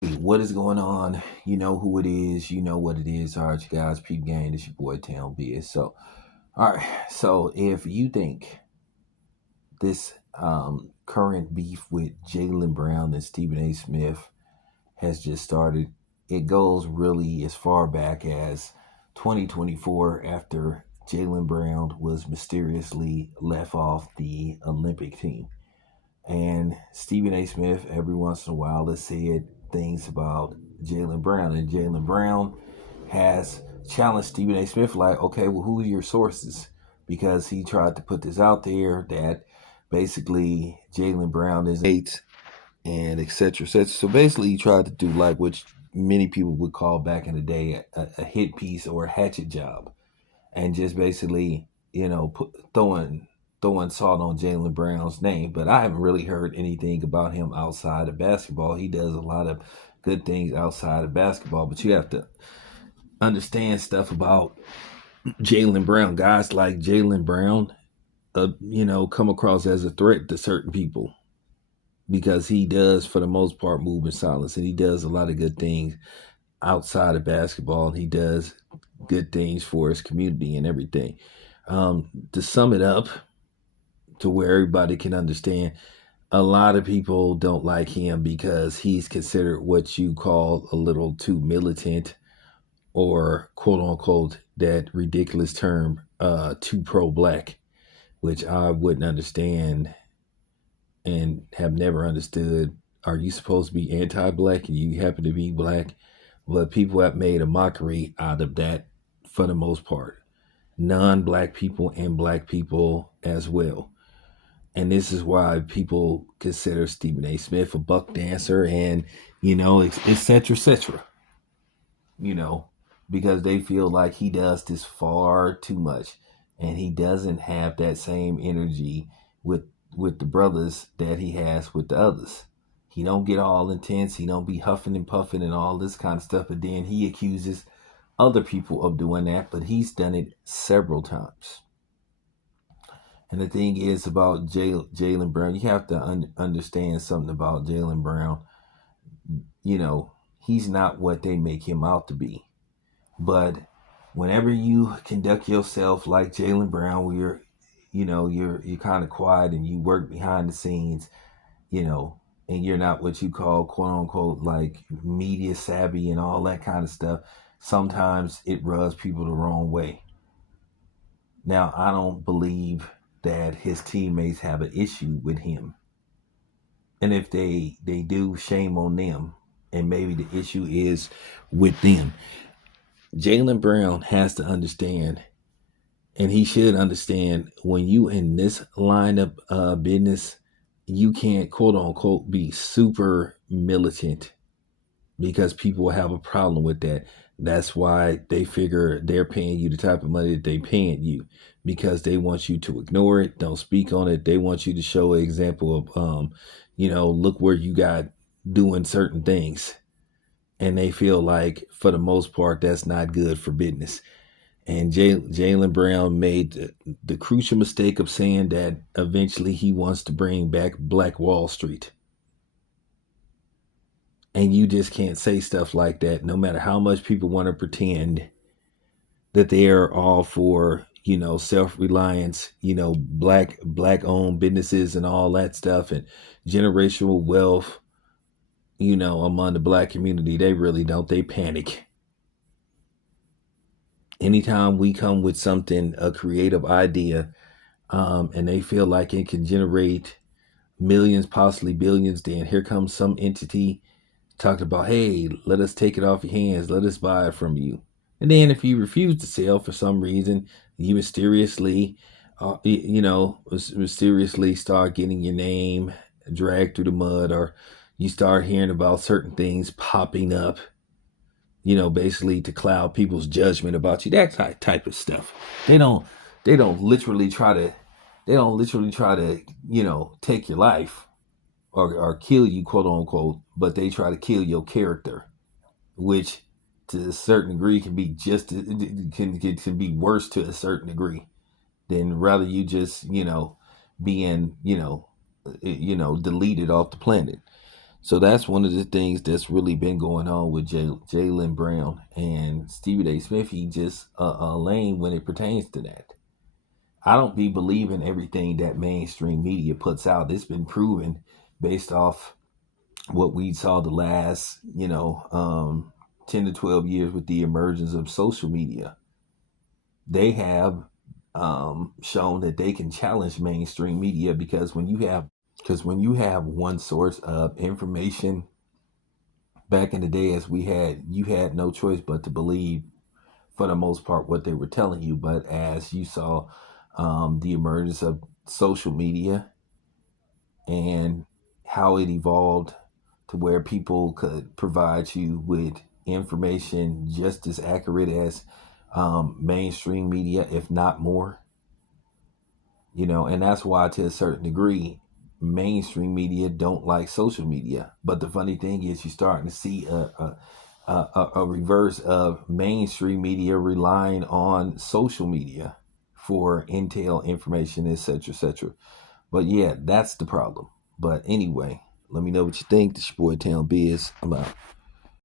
What is going on? You know who it is. You know what it is. All right, you guys, peep gang. It's your boy Town Biz. All right. So, if you think this current beef with Jaylen Brown and Stephen A. Smith has just started, it goes really as far back as 2024 after Jaylen Brown was mysteriously left off the Olympic team. And Stephen A. Smith, every once in a while, has said things about Jaylen Brown. And Jaylen Brown has challenged Stephen A. Smith, like, okay, well, who are your sources? Because he tried to put this out there that basically Jaylen Brown is eight and et cetera, et cetera. So basically, he tried to do like which many people would call back in the day a hit piece or a hatchet job, and just basically, throwing salt on Jaylen Brown's name. But I haven't really heard anything about him outside of basketball. He does a lot of good things outside of basketball, but you have to understand stuff about Jaylen Brown. Guys like Jaylen Brown, come across as a threat to certain people because he does, for the most part, move in silence, and he does a lot of good things outside of basketball. And he does good things for his community and everything. To sum it up, to where everybody can understand, a lot of people don't like him because he's considered what you call a little too militant, or quote unquote that ridiculous term, too pro black, which I wouldn't understand and have never understood. Are you supposed to be anti black and you happen to be black? But people have made a mockery out of that for the most part. Non black people and black people as well. And this is why people consider Stephen A. Smith a buck dancer and, et cetera, et cetera, you know, because they feel like he does this far too much and he doesn't have that same energy with the brothers that he has with the others. He don't get all intense. He don't be huffing and puffing and all this kind of stuff. But then he accuses other people of doing that, but he's done it several times. And the thing is about Jaylen Brown, you have to understand something about Jaylen Brown. He's not what they make him out to be. But whenever you conduct yourself like Jaylen Brown, where you're kind of quiet and you work behind the scenes, and you're not what you call quote unquote like media savvy and all that kind of stuff, sometimes it rubs people the wrong way. Now, I don't believe that his teammates have an issue with him. And if they do, shame on them. And maybe the issue is with them. Jaylen Brown has to understand, and he should understand, when you in this line of business, you can't quote unquote be super militant because people have a problem with that. That's why they figure they're paying you the type of money that they paying you, because they want you to ignore it, don't speak on it. They want you to show an example of, look where you got doing certain things. And they feel like, for the most part, that's not good for business. And Jaylen Brown made the crucial mistake of saying that eventually he wants to bring back Black Wall Street. And you just can't say stuff like that, no matter how much people want to pretend that they are all for, self-reliance, black owned businesses and all that stuff, and generational wealth, among the black community. They really don't. They panic. Anytime we come with something, a creative idea, and they feel like it can generate millions, possibly billions, then here comes some entity talking about, hey, let us take it off your hands, let us buy it from you. And then if you refuse to sell for some reason, you mysteriously, mysteriously start getting your name dragged through the mud, or you start hearing about certain things popping up, basically to cloud people's judgment about you, that type of stuff. They don't literally try to, take your life or kill you, quote unquote, but they try to kill your character, which to a certain degree can be can be worse to a certain degree than rather you just being deleted off the planet. So that's one of the things that's really been going on with Jaylen Brown and Stephen A. Smith. He just lame when it pertains to that. I don't be believing everything that mainstream media puts out. It's been proven based off what we saw the last, 10 to 12 years with the emergence of social media. They have shown that they can challenge mainstream media because when you have one source of information back in the day as you had no choice but to believe for the most part what they were telling you. But as you saw the emergence of social media and how it evolved to where people could provide you with information just as accurate as mainstream media, if not more, and that's why to a certain degree, mainstream media don't like social media. But the funny thing is you're starting to see a reverse of mainstream media relying on social media for intel, information, etc., etc. But yeah, that's the problem. But anyway, let me know what you think. This your boy Town Biz. I'm out.